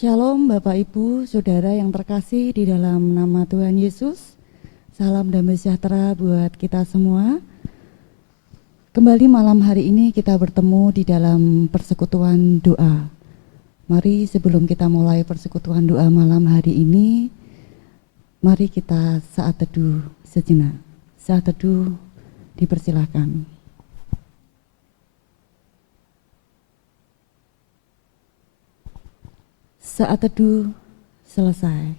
Shalom Bapak Ibu, Saudara yang terkasih di dalam nama Tuhan Yesus. Salam damai sejahtera buat kita semua. Kembali malam hari ini kita bertemu di dalam persekutuan doa. Mari sebelum kita mulai persekutuan doa malam hari ini, mari kita saat teduh sejenak. Saat teduh dipersilakan. Saat teduh selesai.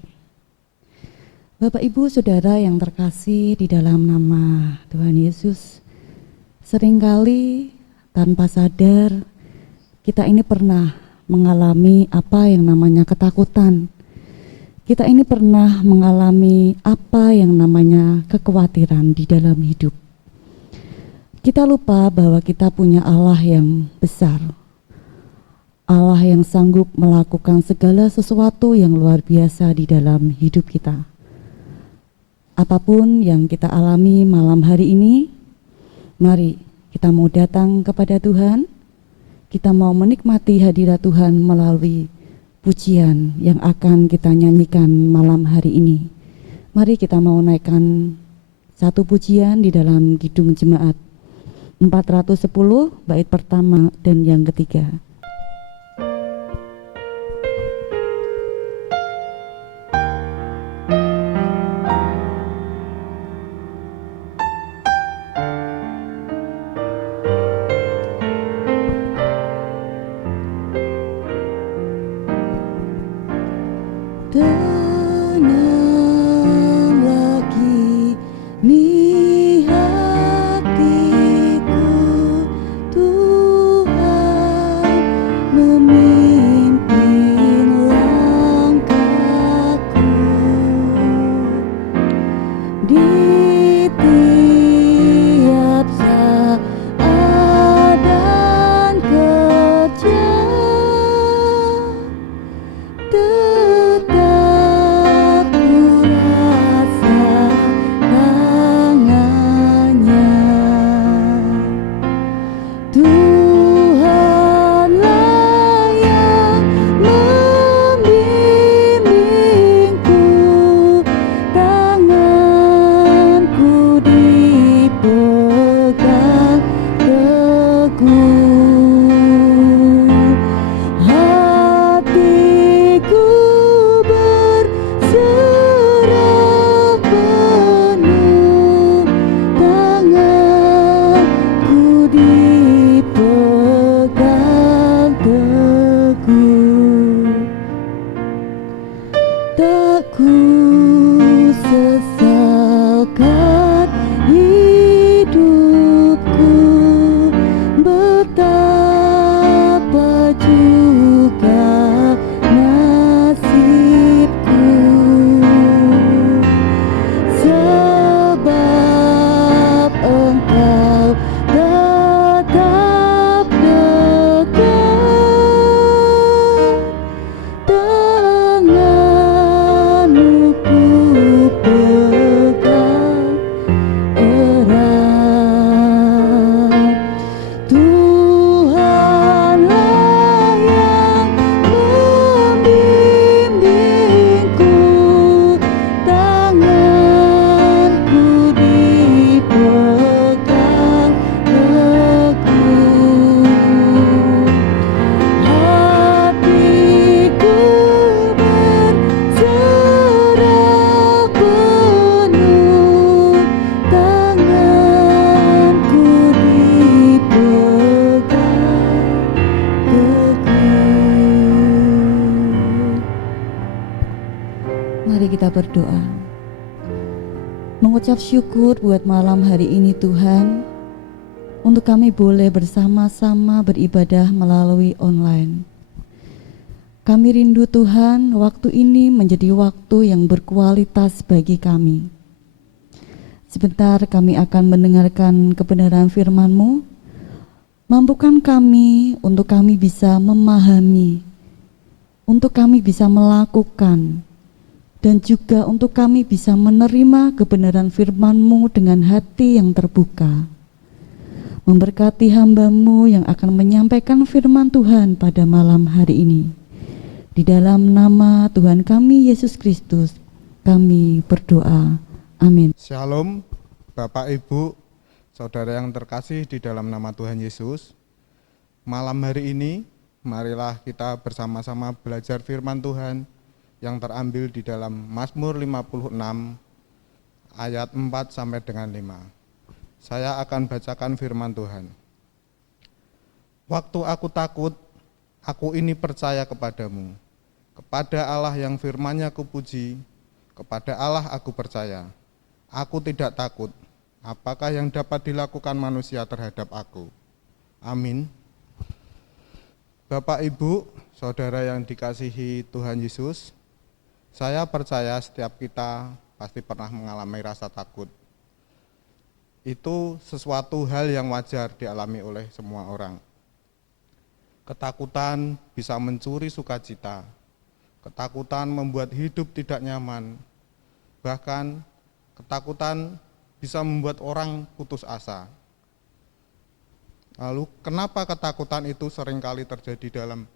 Bapak Ibu Saudara yang terkasih di dalam nama Tuhan Yesus, seringkali tanpa sadar kita ini pernah mengalami apa yang namanya ketakutan. Kita ini pernah mengalami apa yang namanya kekhawatiran di dalam hidup. Kita lupa bahwa kita punya Allah yang besar, Allah yang sanggup melakukan segala sesuatu yang luar biasa di dalam hidup kita. Apapun yang kita alami malam hari ini, mari kita mau datang kepada Tuhan, kita mau menikmati hadirat Tuhan melalui pujian yang akan kita nyanyikan malam hari ini. Mari kita mau naikkan satu pujian di dalam Kidung Jemaat 410 bait pertama dan yang ketiga. Berdoa, mengucap syukur buat malam hari ini Tuhan, untuk kami boleh bersama-sama beribadah melalui online. Kami rindu Tuhan, waktu ini menjadi waktu yang berkualitas bagi kami. Sebentar kami akan mendengarkan kebenaran firman-Mu. Mampukan kami untuk kami bisa memahami, untuk kami bisa melakukan, dan juga untuk kami bisa menerima kebenaran firman-Mu dengan hati yang terbuka. Memberkati hamba-Mu yang akan menyampaikan firman Tuhan pada malam hari ini. Di dalam nama Tuhan kami Yesus Kristus, kami berdoa. Amin. Shalom, Bapak Ibu, saudara yang terkasih di dalam nama Tuhan Yesus. Malam hari ini, marilah kita bersama-sama belajar firman Tuhan yang terambil di dalam Mazmur 56 ayat 4 sampai dengan 5. Saya akan bacakan firman Tuhan. Waktu aku takut, aku ini percaya kepadamu. Kepada Allah yang firman-Nya kupuji, kepada Allah aku percaya. Aku tidak takut. Apakah yang dapat dilakukan manusia terhadap aku? Amin. Bapak, Ibu, saudara yang dikasihi Tuhan Yesus, saya percaya setiap kita pasti pernah mengalami rasa takut. Itu sesuatu hal yang wajar dialami oleh semua orang. Ketakutan bisa mencuri sukacita. Ketakutan membuat hidup tidak nyaman. Bahkan ketakutan bisa membuat orang putus asa. Lalu kenapa ketakutan itu seringkali terjadi dalam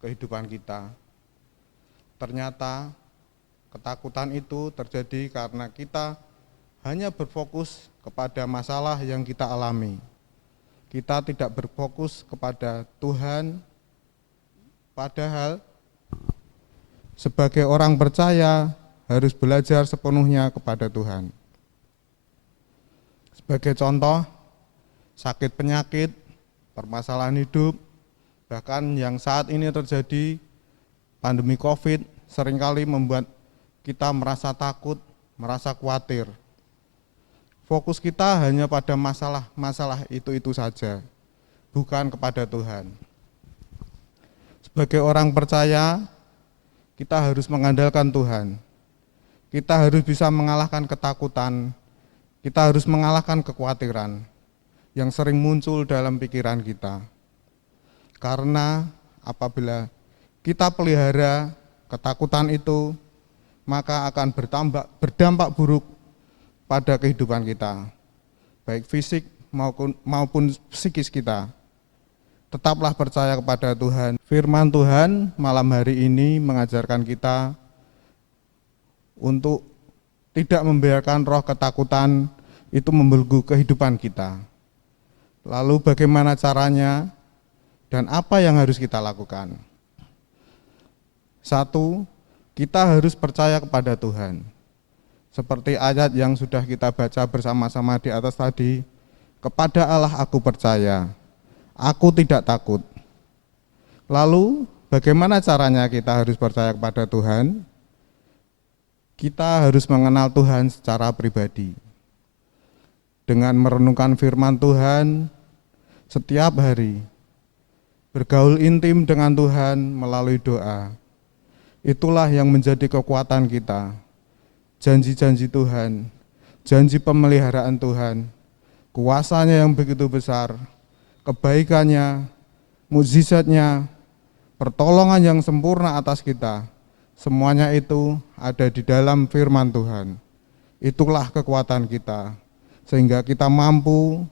kehidupan kita? Ternyata ketakutan itu terjadi karena kita hanya berfokus kepada masalah yang kita alami. Kita tidak berfokus kepada Tuhan, padahal sebagai orang percaya harus belajar sepenuhnya kepada Tuhan. Sebagai contoh, sakit penyakit, permasalahan hidup, bahkan yang saat ini terjadi pandemi COVID seringkali membuat kita merasa takut, merasa khawatir. Fokus kita hanya pada masalah itu saja, bukan kepada Tuhan. Sebagai orang percaya, kita harus mengandalkan Tuhan. Kita harus bisa mengalahkan ketakutan, kita harus mengalahkan kekhawatiran yang sering muncul dalam pikiran kita. Karena apabila kita pelihara ketakutan itu, maka akan berdampak buruk pada kehidupan kita, baik fisik maupun psikis kita. Tetaplah percaya kepada Tuhan. Firman Tuhan malam hari ini mengajarkan kita untuk tidak membiarkan roh ketakutan itu membelenggu kehidupan kita. Lalu bagaimana caranya dan apa yang harus kita lakukan? 1, kita harus percaya kepada Tuhan. Seperti ayat yang sudah kita baca bersama-sama di atas tadi, kepada Allah aku percaya, aku tidak takut. Lalu bagaimana caranya kita harus percaya kepada Tuhan? Kita harus mengenal Tuhan secara pribadi. Dengan merenungkan firman Tuhan setiap hari, bergaul intim dengan Tuhan melalui doa. Itulah yang menjadi kekuatan kita. Janji-janji Tuhan, janji pemeliharaan Tuhan, kuasanya yang begitu besar, kebaikannya, mukjizatnya, pertolongan yang sempurna atas kita, semuanya itu ada di dalam firman Tuhan. Itulah kekuatan kita, sehingga kita mampu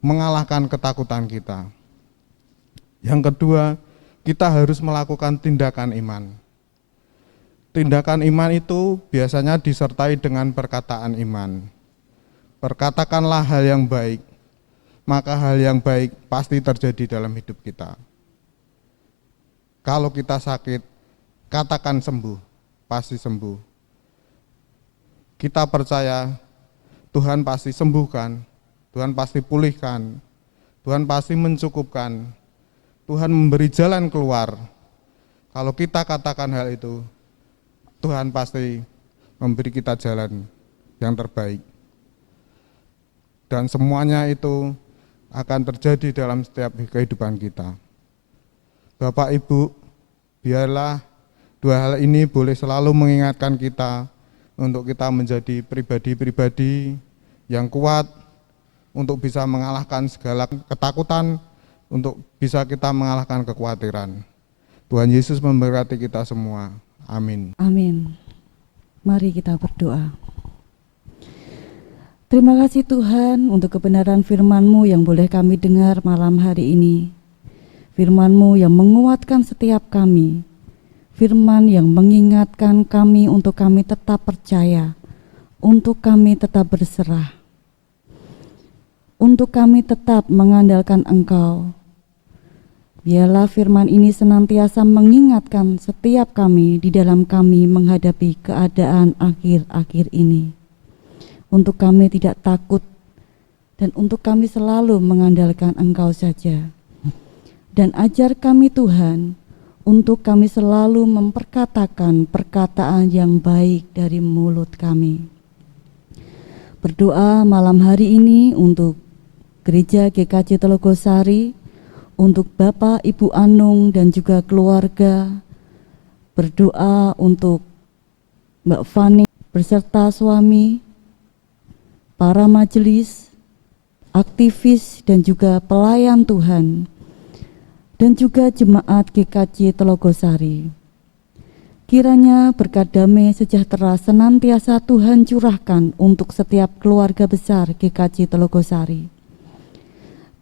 mengalahkan ketakutan kita. Yang kedua, kita harus melakukan tindakan iman. Tindakan iman itu biasanya disertai dengan perkataan iman. Perkatakanlah hal yang baik, maka hal yang baik pasti terjadi dalam hidup kita. Kalau kita sakit, katakan sembuh, pasti sembuh. Kita percaya Tuhan pasti sembuhkan, Tuhan pasti pulihkan, Tuhan pasti mencukupkan, Tuhan memberi jalan keluar. Kalau kita katakan hal itu, Tuhan pasti memberi kita jalan yang terbaik. Dan semuanya itu akan terjadi dalam setiap kehidupan kita. Bapak, Ibu, biarlah dua hal ini boleh selalu mengingatkan kita untuk kita menjadi pribadi-pribadi yang kuat untuk bisa mengalahkan segala ketakutan, untuk bisa kita mengalahkan kekhawatiran. Tuhan Yesus memberkati kita semua. Amin. Amin. Mari kita berdoa. Terima kasih Tuhan untuk kebenaran firman-Mu yang boleh kami dengar malam hari ini. Firman-Mu yang menguatkan setiap kami, firman yang mengingatkan kami untuk kami tetap percaya, untuk kami tetap berserah, untuk kami tetap mengandalkan Engkau. Biarlah firman ini senantiasa mengingatkan setiap kami di dalam kami menghadapi keadaan akhir-akhir ini. Untuk kami tidak takut dan untuk kami selalu mengandalkan Engkau saja. Dan ajar kami Tuhan, untuk kami selalu memperkatakan perkataan yang baik dari mulut kami. Berdoa malam hari ini untuk Gereja GKJ Telogosari, untuk Bapak Ibu Anung dan juga keluarga. Berdoa untuk Mbak Fani beserta suami, para majelis, aktivis dan juga pelayan Tuhan, dan juga jemaat GKJ Telogosari. Kiranya berkat damai sejahtera senantiasa Tuhan curahkan untuk setiap keluarga besar GKJ Telogosari.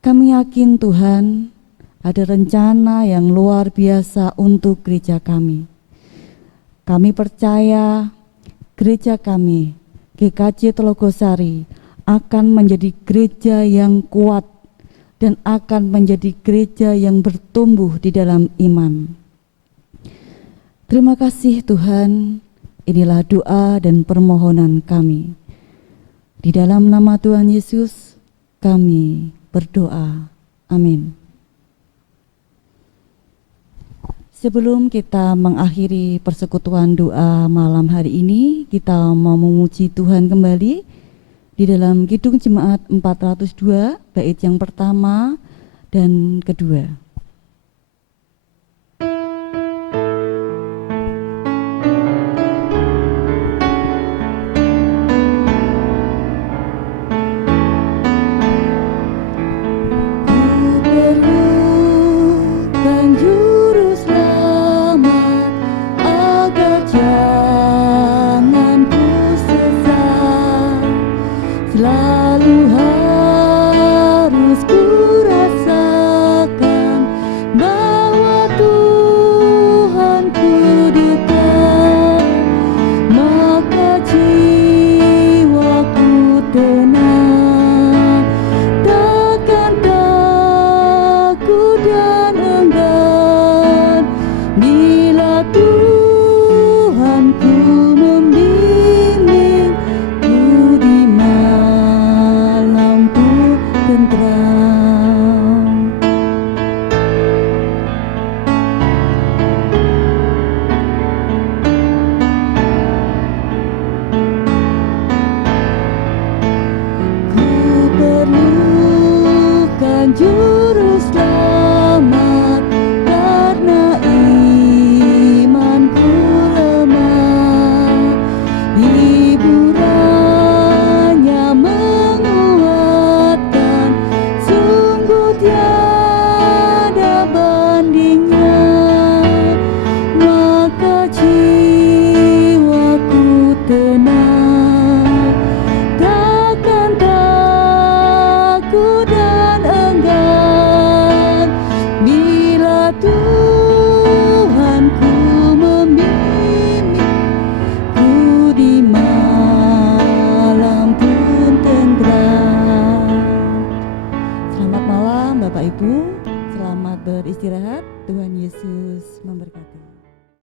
Kami yakin Tuhan ada rencana yang luar biasa untuk gereja kami. Kami percaya gereja kami, GKJ Telogosari, akan menjadi gereja yang kuat dan akan menjadi gereja yang bertumbuh di dalam iman. Terima kasih Tuhan, inilah doa dan permohonan kami. Di dalam nama Tuhan Yesus kami berdoa. Amin. Sebelum kita mengakhiri persekutuan doa malam hari ini, kita mau memuji Tuhan kembali di dalam Kidung Jemaat 402, bait yang pertama dan kedua.